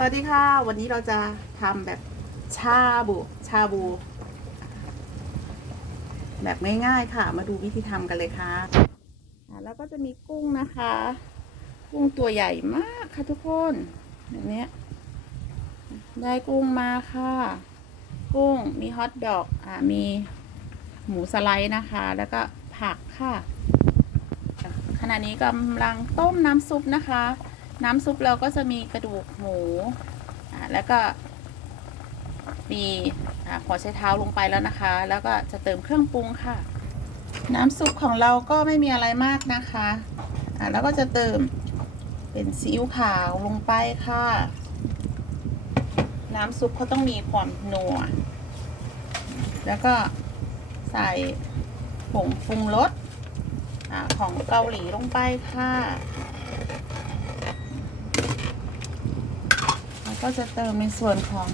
สวัสดีค่ะ วันนี้เราจะทำแบบชาบูชาบู แบบง่ายๆค่ะ มาดูวิธีทำกันเลยค่ะ แล้วก็จะมีกุ้งนะคะ กุ้งตัวใหญ่มากค่ะทุกคนแบบนี้ได้กุ้งมาค่ะ กุ้งมีฮอทดอกอ่ามีหมูสไลด์นะคะ แล้วก็ผักค่ะขณะนี้กำลังต้มน้ำซุปนะคะ น้ำซุปเราก็จะมีกระดูกหมูแล้วก็มีอ่าหัวไชเท้าลงไปแล้วนะคะ แล้วก็จะเติมเครื่องปรุงค่ะ น้ำซุปของเราก็ไม่มีอะไรมากนะคะแล้วก็จะเติมเป็นซีอิ๊วขาวลงไปค่ะ น้ำซุปเขาต้องมีความนัว แล้วก็ใส่ผงปรุงรสอของเกาหลีลงไปค่ะแล้ว ก็จะเติมในส่วนของ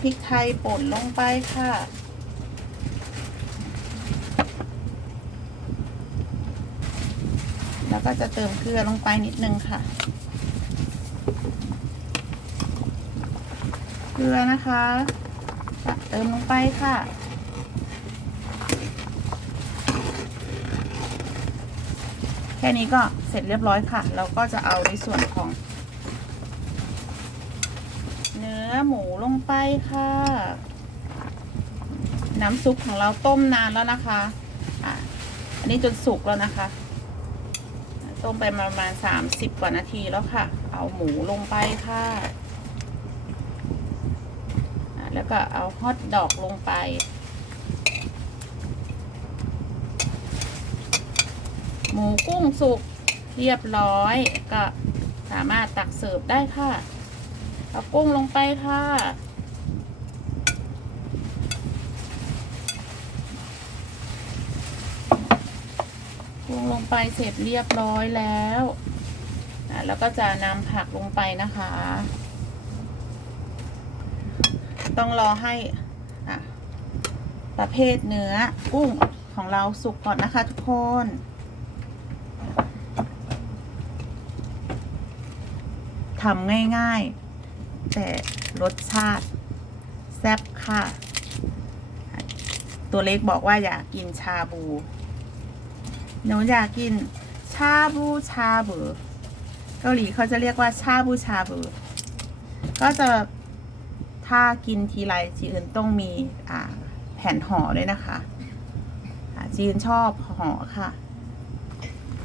พริกไทยป่นลงไปค่ะแล้วก็จะเติมเกลือลงไปนิดนึงค่ะ เกลือนะคะจะเติมลงไปค่ะ แค่นี้ก็เสร็จเรียบร้อยค่ะ เราก็จะเอาในส่วนของ เนื้อ หมูลงไปค่ะ น้ำซุปของเราต้มนานแล้วนะคะอะอันนี้จนสุกแล้วนะคะ ต้มไปประมาณสามสิบกว่านาทีแล้วค่ะ เอาหมูลงไปค่ะอะ แล้วก็เอาฮอทดอกลงไปหมูกุ้งสุกเรียบร้อยก็สามารถตักเสิร์ฟได้ค่ะ เอากุ้งลงไปค่ะกุ้งลงไปเสร็จเรียบร้อยแล้วแล้วก็จะนำผักลงไปนะคะ ต้องรอให้อะประเภทเนื้อกุ้งของเราสุกก่อนนะคะทุกคนทำง่าย ๆ แต่รสชาติ แซ่บค่ะ ตัวเล็กบอกว่าอยากกินชาบูหนูอยากกินชาบูชาบูเกาหลีเขาจะเรียกว่าชาบูชาบูก็จะถ้ากินทีไรจีอื่นต้องมีอ่าแผ่นห่อด้วยนะคะจีนชอบห่อค่ะ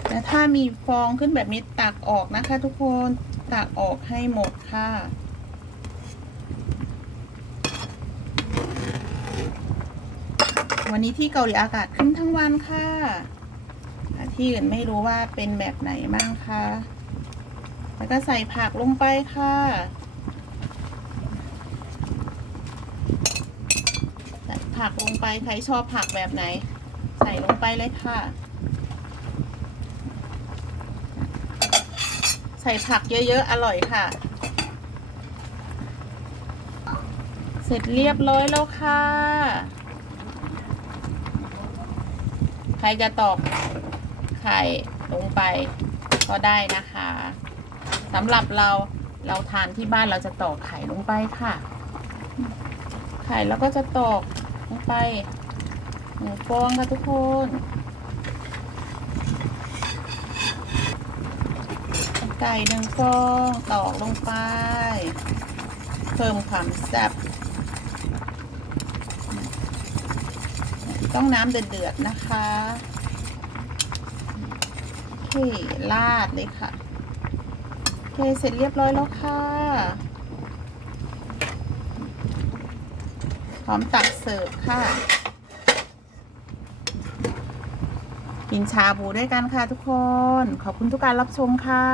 แต่ถ้ามีฟองขึ้นแบบนี้ตักออกนะคะทุกคน ตักออกให้หมดค่ะ วันนี้ที่เกาหลีอากาศขึ้นทั้งวันค่ะที่อื่นไม่รู้ว่าเป็นแบบไหนบ้างค่ะแล้วก็ใส่ผักลงไปค่ะ ใส่ผักลงไปใครชอบผักแบบไหน ใส่ลงไปเลยค่ะ ใส่ผักเยอะๆ อร่อยค่ะ เสร็จเรียบร้อยแล้วค่ะ ใครจะตอกไข่ลงไปก็ได้นะคะสำหรับเราเราทานที่บ้านเราจะตอกไข่ลงไปค่ะ ไข่แล้วก็จะตอกลงไปหนึ่งฟองค่ะทุกคนไก่หนึ่งฟองตอกลงไป เพิ่มความแซ่บ ต้องน้ำเดือดๆนะคะโอเคลาดเลยค่ะโอเคเสร็จเรียบร้อยแล้วค่ะพร้อมตักเสิร์ฟค่ะ กินชาบูด้วยกันค่ะทุกคน ขอบคุณทุกการรับชมค่ะ